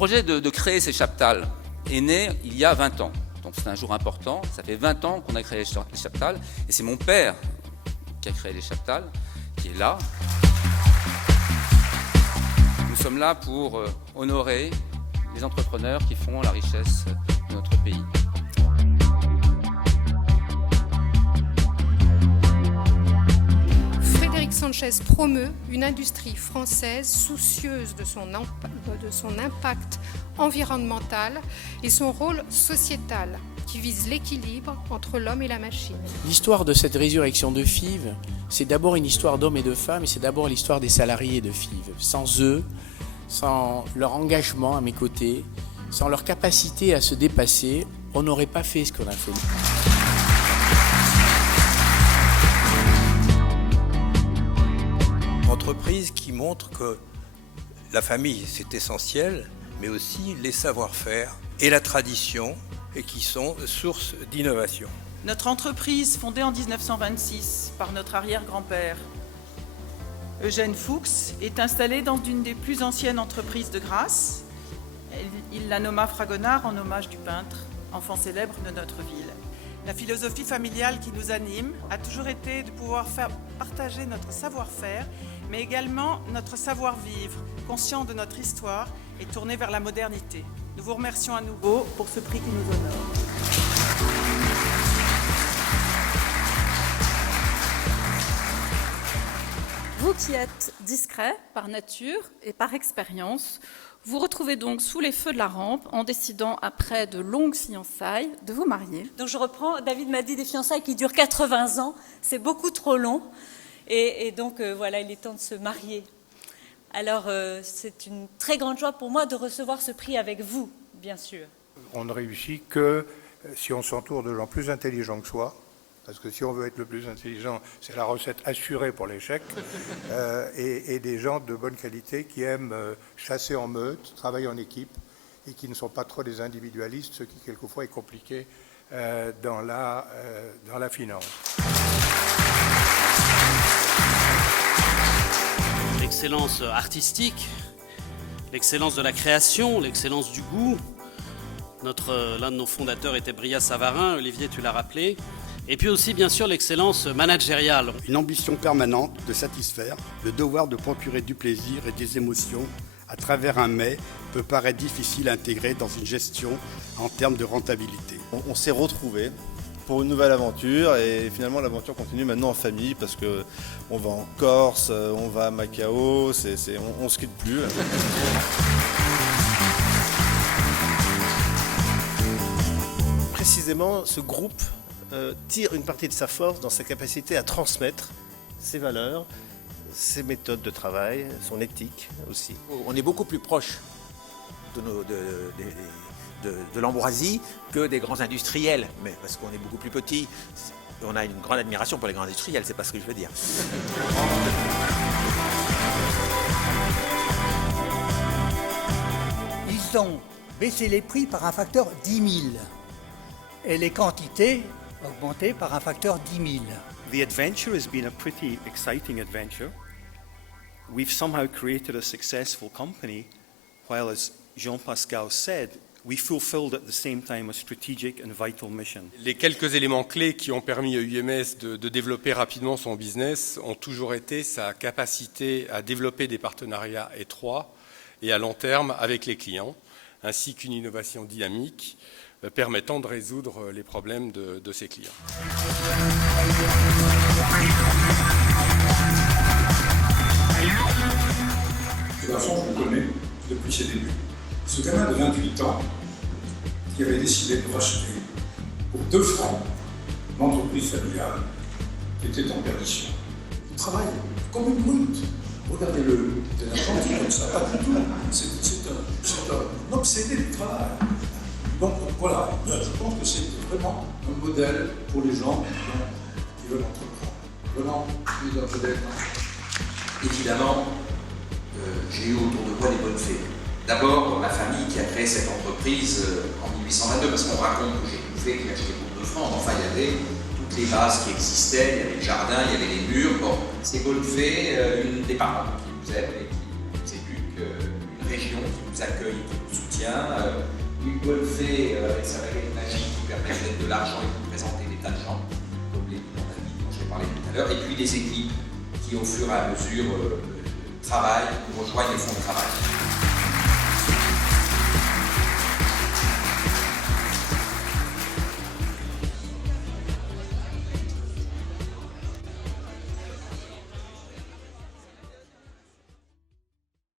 projet de créer ces chaptals est né il y a 20 ans. Donc c'est un jour important, ça fait 20 ans qu'on a créé les chaptals, et c'est mon père qui a créé les chaptals, qui est là. Nous sommes là pour honorer les entrepreneurs qui font la richesse de notre pays. Frédéric Sanchez promeut une industrie française soucieuse de son impact environnemental et son rôle sociétal, qui vise l'équilibre entre l'homme et la machine. L'histoire de cette résurrection de FIV, c'est d'abord une histoire d'hommes et de femmes, et c'est d'abord l'histoire des salariés de FIV. Sans eux, sans leur engagement à mes côtés, sans leur capacité à se dépasser, on n'aurait pas fait ce qu'on a fait. Entreprise qui montre que la famille, c'est essentiel, mais aussi les savoir-faire et la tradition, et qui sont source d'innovation. Notre entreprise, fondée en 1926 par notre arrière-grand-père, Eugène Fuchs, est installée dans une des plus anciennes entreprises de Grasse. Il la nomma Fragonard en hommage du peintre, enfant célèbre de notre ville. La philosophie familiale qui nous anime a toujours été de pouvoir faire partager notre savoir-faire, mais également notre savoir-vivre, conscient de notre histoire et tourné vers la modernité. Nous vous remercions à nouveau pour ce prix qui nous honore. Vous qui êtes discret par nature et par expérience, vous retrouvez donc sous les feux de la rampe en décidant, après de longues fiançailles, de vous marier. Donc je reprends, David m'a dit des fiançailles qui durent 80 ans, c'est beaucoup trop long. Et donc voilà, il est temps de se marier. Alors c'est une très grande joie pour moi de recevoir ce prix avec vous, bien sûr. On ne réussit que si on s'entoure de gens plus intelligents que soi, parce que si on veut être le plus intelligent, c'est la recette assurée pour l'échec, et des gens de bonne qualité qui aiment chasser en meute, travailler en équipe, et qui ne sont pas trop des individualistes, ce qui quelquefois est compliqué dans la finance. L'excellence artistique, l'excellence de la création, l'excellence du goût. L'un de nos fondateurs était Bria Savarin, Olivier, tu l'as rappelé. Et puis aussi, bien sûr, l'excellence managériale. Une ambition permanente de satisfaire, le devoir de procurer du plaisir et des émotions à travers un mets peut paraître difficile à intégrer dans une gestion en termes de rentabilité. On s'est retrouvés pour une nouvelle aventure et finalement l'aventure continue maintenant en famille parce qu'on va en Corse, on va à Macao, on ne se quitte plus. Précisément, ce groupe tire une partie de sa force dans sa capacité à transmettre ses valeurs, ses méthodes de travail, son éthique aussi. On est beaucoup plus proche de l'ambroisie que des grands industriels, mais parce qu'on est beaucoup plus petit, on a une grande admiration pour les grands industriels, c'est pas ce que je veux dire. Ils ont baissé les prix par un facteur 10 000 et les quantités augmenté par un facteur 10 000. The adventure has been a pretty exciting adventure. We've somehow created a successful company, while, as Jean-Pascal said, we fulfilled at the same time a strategic and vital mission. Les quelques éléments clés qui ont permis à UMS de développer rapidement son business ont toujours été sa capacité à développer des partenariats étroits et à long terme avec les clients, ainsi qu'une innovation dynamique permettant de résoudre les problèmes de ses clients. Ce garçon, je le connais depuis ses débuts. Ce gamin de 28 ans qui avait décidé de racheter pour 2 francs l'entreprise familiale qui était en perdition. Il travaille comme une brute. Regardez-le, c'est un gentil comme ça, pas du tout. C'est un obsédé du travail. Donc voilà, je pense que c'est vraiment un modèle pour les gens qui veulent entreprendre. Vraiment, plus d'un modèle. Évidemment, j'ai eu autour de moi des bonnes fées. D'abord, ma famille qui a créé cette entreprise en 1822, parce qu'on raconte que j'ai tout fait, qu'il a acheté pour 2 francs. Enfin, il y avait toutes les bases qui existaient, il y avait le jardin, il y avait les murs. Bon, c'est bonnes fées, des parents qui nous aiment et qui nous éduquent, une région qui nous accueille, qui nous soutient. soutien, une bonne fée avec sa baguette magique qui permet de mettre de l'argent et de présenter des tas de gens, comme les dont je parlais tout à l'heure, et puis des équipes qui, au fur et à mesure, travaillent ou rejoignent les fonds de travail.